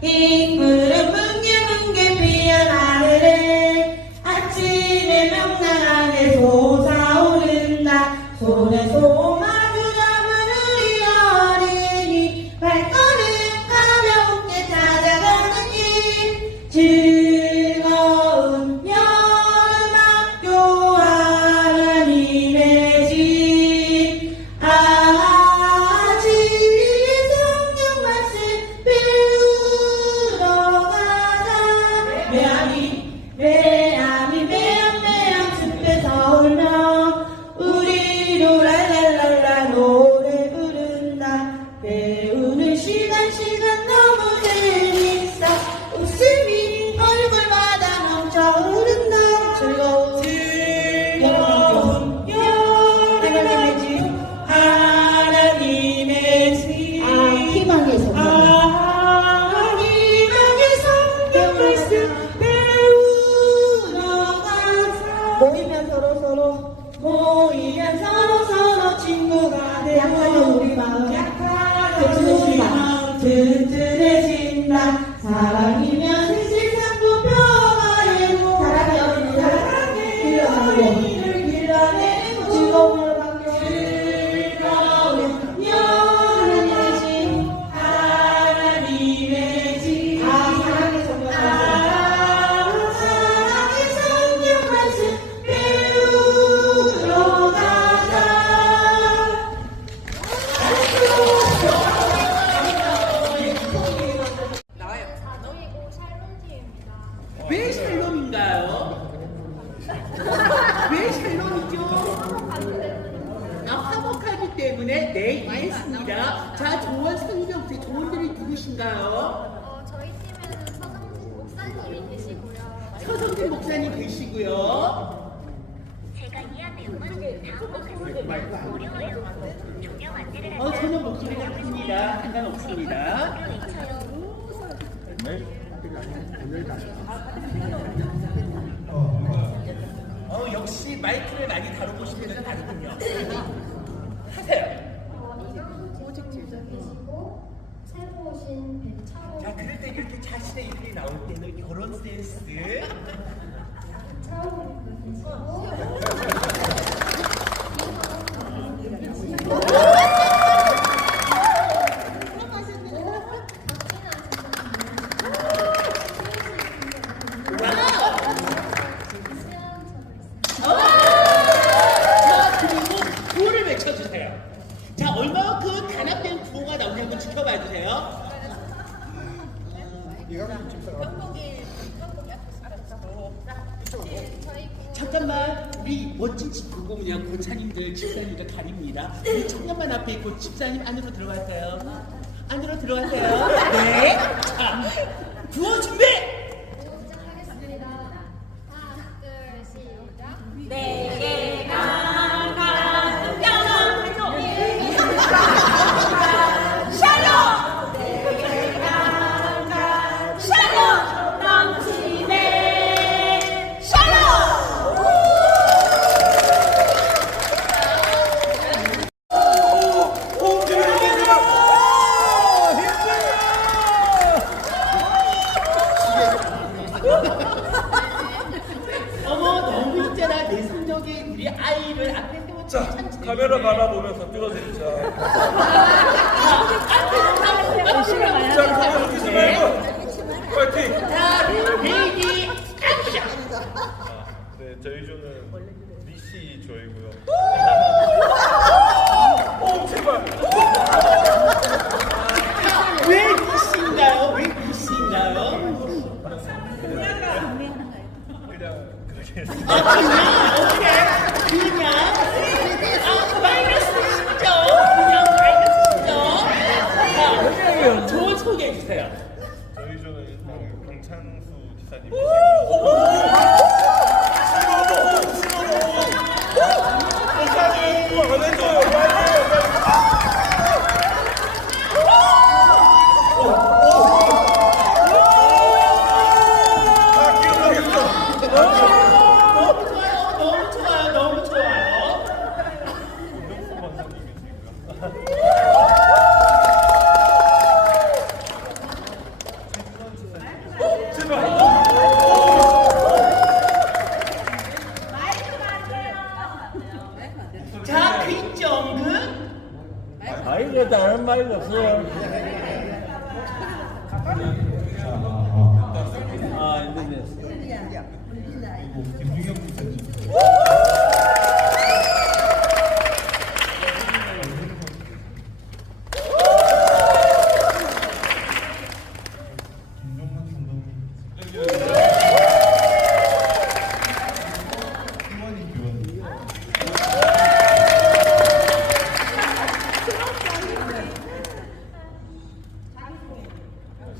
빗구름 뭉게뭉게 피어나르래 아침에 명랑하게 솟아오른다. 손에 손 누구신가요? 어, 저희 팀에는 서정진 목사님이 계시고요. 서정진 목사님 계시고요. 제가 이하몇 번째 다음 번째는 어려워요. 조명 안내를 어, 전혀 목소리가 큽니다. 상관없습니다. 네. 어, 역시 마이크를 많이 다루고 싶으면 다르군요. 하세요. 떨어진 배차고 자, 그럴 때 이렇게 자신의 이름이 나올 때는 결혼 센스. 아, 차고 입고 잠깐만 우리 멋진 집 보고 그냥 고차님들 집사님들 가립니다. 우리 청년만 앞에 있고 집사님 안으로 들어왔어요. 안으로 들어왔어요. 네. 자, 구워 준비. 팬티 조이고요. 아, 이거 다른 말이 없어요. 아, 아, 아, 아, 아, 아,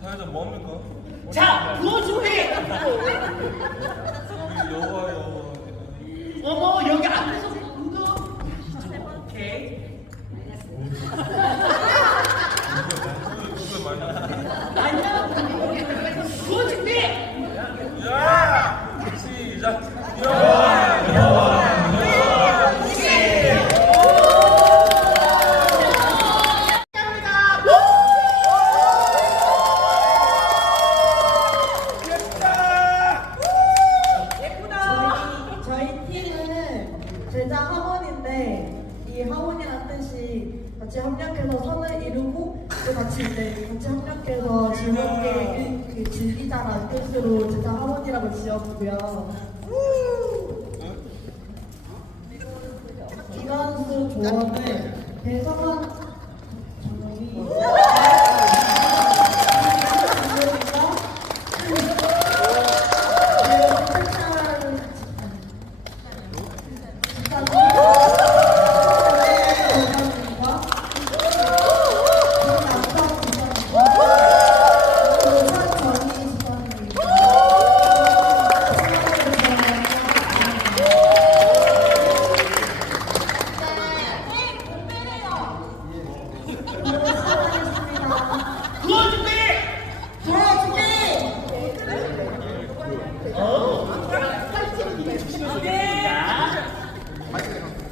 사회자 뭐 합니까? 자, 구호 준비!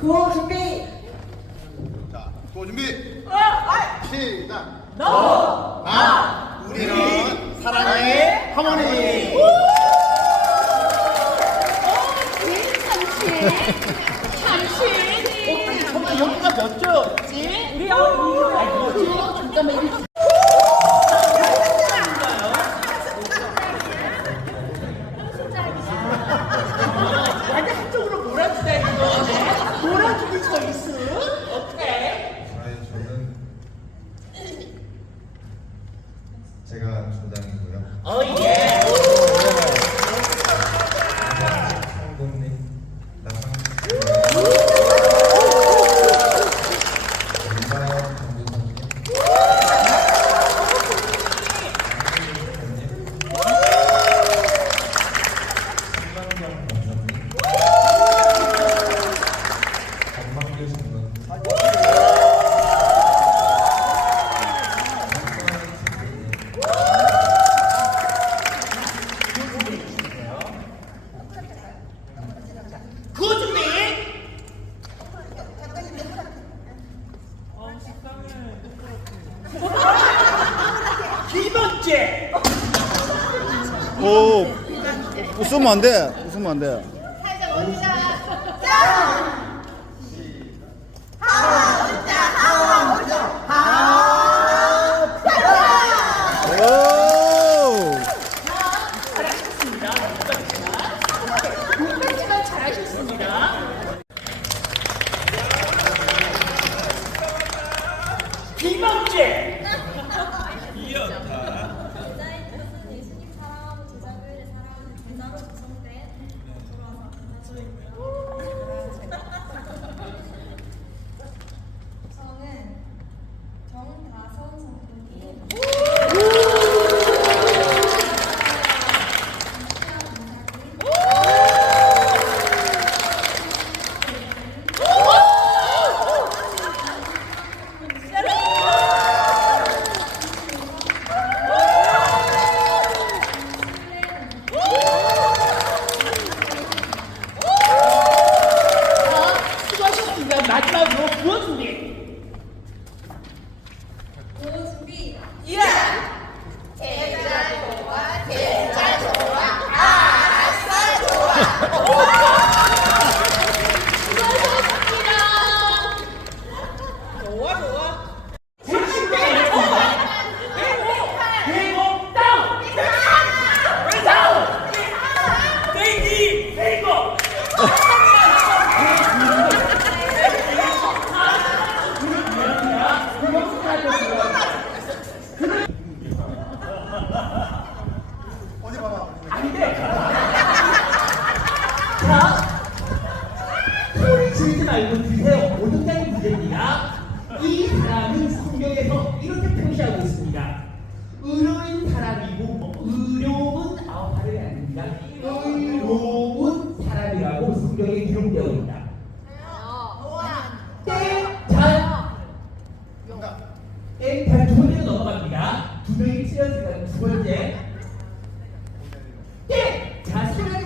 구호 준비! 자, 또 준비. 시작. 너, 나, 우리는 사랑의 하모니. 오케이, 정말 여기가 몇 조였지? 우리. 아, 뭐지? 잠깐만, 이리 몰아 안 돼.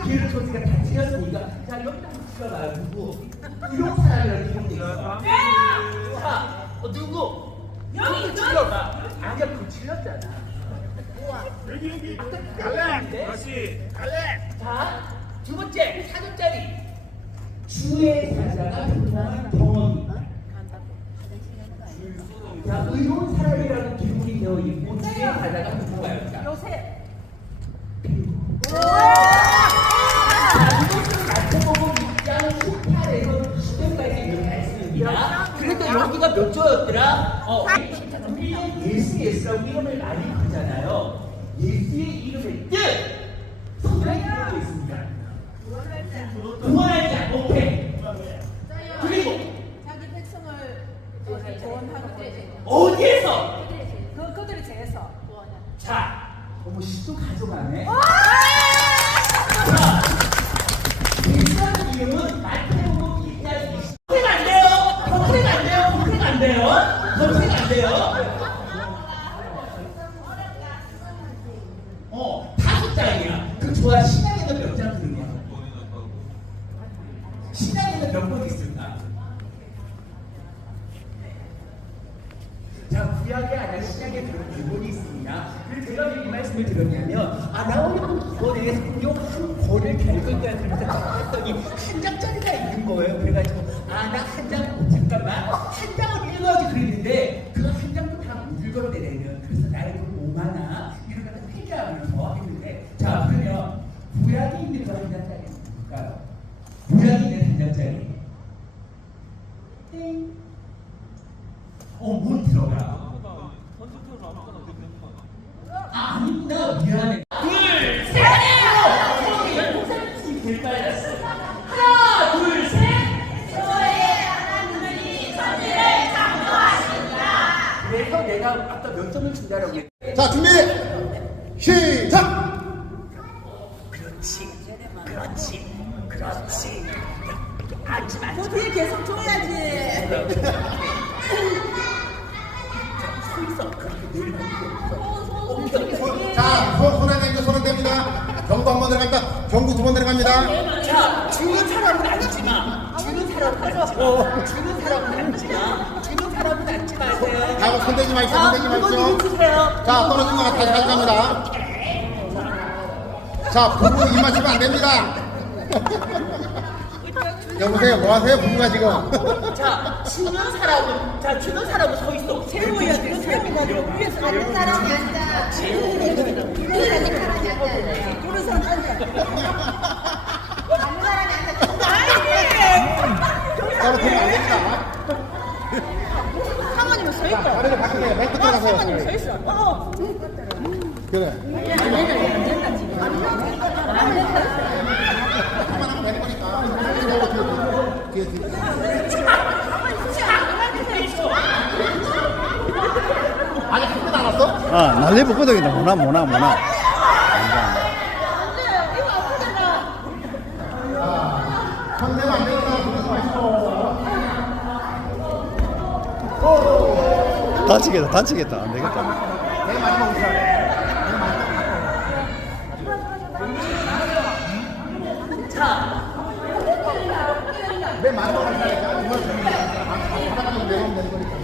기회를 줬으니까 다 틀렸으니까. 자, 여기다 한번 찍어봐요. 누구? 의로운 사람이라고 기록되어 있어. 자, 어, 누구? 여기 틀렸다. 아니야, 그거 틀렸잖아. 갈래! 다시 자, 두 번째, 사절짜리. 주의 사자가 평안한 경험이다. 자, 의로운 사람이라는 기록이 되어 있고, 주의 사자가 누구가요? 자, 요새 자, 몇 조였더라? 어, 우리는 예수 예수라고 이름을 많이 부르잖아요. 예수의 이름을 뜻! 성경에 기록되어 있습니다. 구원할 자, 오케이. 그리고 자기 백성을 구원하고 어디에서? 그 그들이 죄에서 자, 어머 시도 가져가네. 돼요. 검색 안 돼요. 어, 다섯 장이야. 그 좋아. 신약에는 몇 장 들으냐? 신약에는 몇 권 있을까? 자, 구약에 아니라 신약에 그런 기본이 있습니다. 그래서 제가 왜 이 말씀을 드렸냐면, 아, 나오는 기본에 성경 한 권을 읽을 때야 그러면서 했더니 한 장짜리가 있는 거예요. 그래가지고, 아, 나 한 장, 잠깐만, 한 장을 읽어야지 그랬는데, 그 한 장도 다 못 읽어내려면, 그래서 나를 좀 오마나, 이러다가 회개하면서 했는데, 자, 그러면, 구약에 있는 그 한 장짜리 뭘까요? 구약에 있는 한 장짜리. 땡. 어, 못 들어가. 아, 아닙니다. 미안해. 둘, 셋! 어, 열두 살씩 될 빨랐어. 하나, 둘, 셋! 그래서 내가 아까 몇 점을 준다라고 했 자, 준비! 시작! 그렇지. 그렇지. 그렇지. 앉지 마. 그 뒤에 계속 줘야지. 자, 손, 손에 대고 손에 댑니다. 경고 한번 들어갑니다. 경고 두번 들어갑니다. 자, 주는 사람은 앉지 마. 주는 사람은 앉지 마. 주는 사람은 앉지 마. 사람은 앉지 마세요. 자, 손 대지 마십시오. 손 대지 이거 마십시오. 누르세요. 자, 떨어진 거 다시 가져갑니다. 자, 부부 입 맞추면 안 됩니다. 여보세요, 뭐 하세요? 부부가 지금. 자, 주는 사람은, 자, 주는 사람은 서 있어. 세워야 돼. 세우고 위에서 앉는 사람이 앉아 그런 사람 앉아 앉는 사람이 앉아 떨어뜨리면 안 됩니다. 다리를 바꾸세요. 멘트 들어가세요. 사모님 서 있어 어. 그래. 된다 그만하면 되는. 아니, 한 번도 안 왔어? 아, 난리 붙거든요. 뭐나, 뭐나, 뭐나. 이거 아프잖아 형 내면 안 되는 사람 부르지 마시고. 다치겠다, 다치겠다. 안 되겠다. 내일 마지막 오시라 그래. 맨 마지막 오시라니까. 이걸 주는 거야. 바닥으로 내려오면 되는 거니까.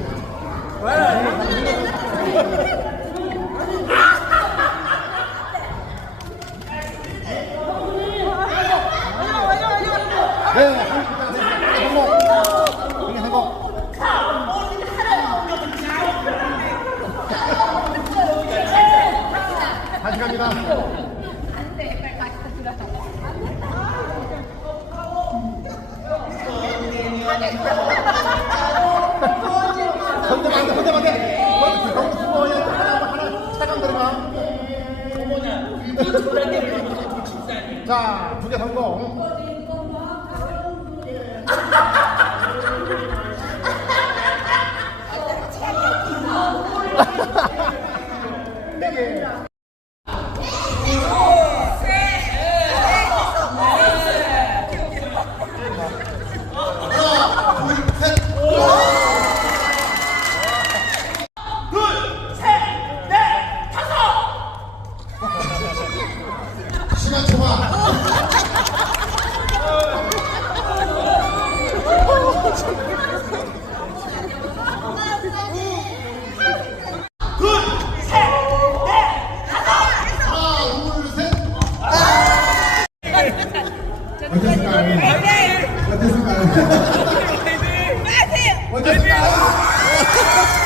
네, 성공. 이게 성공. 다시 갑니다. 건드면 안 돼, 건드면 안 돼. 너무 숨어야 하나, 하나, 차감 들어가. 어머나, 이거 졸라 내리는 거 죽사니. 자, 두 개 성공. 어땠을까요?